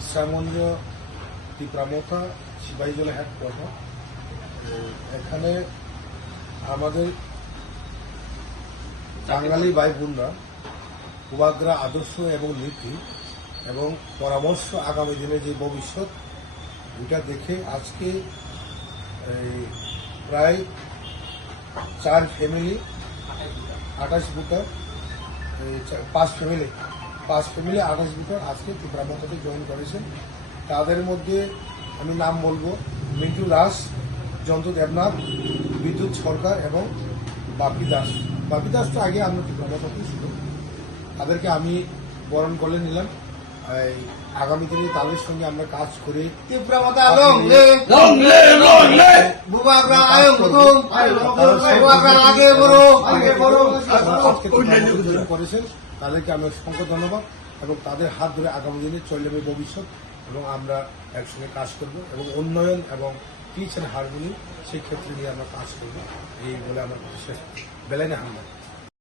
Bishramganj টিপ্রামথা Sepahijala headquarter. এখানে আমাদের বাঙালি ভাই বোনরা পূর্বাগ্রা আদর্শ এবং নীতি এবং পরামর্শ আগামী দিনে যে ভবিষ্যৎ এটা দেখে আজকে প্রায় 4 ফ্যামিলি 28 ভোটার 5 ফ্যামিলি 28 ভোটার আজকে টিপ্রামথাতে জয়েন করেছেন। তাদের মধ্যে আমি নাম বলবো মিন্টু দাস, জন্তু দেবনাথ, বিদ্যুৎ সরকার এবং বাপি দাস। বাপি দাস তো আগে আমরা টিপ্রামথাতেই ছিল। তাদেরকে আমি বরণ করে নিলাম। আগামী দিনে তাদের সঙ্গে আমরা কাজ করে করেছেন তাদেরকে আমি অসংখ্য ধন্যবাদ এবং তাদের হাত ধরে আগামী দিনে চলে যাবে ভবিষ্যৎ এবং আমরা একসঙ্গে কাজ করব এবং উন্নয়ন এবং পিচ অ্যান্ড হারমোনি সেই ক্ষেত্রে নিয়ে আমরা কাজ করব এই বলে আমার শেষ বেলাইনে হামলা।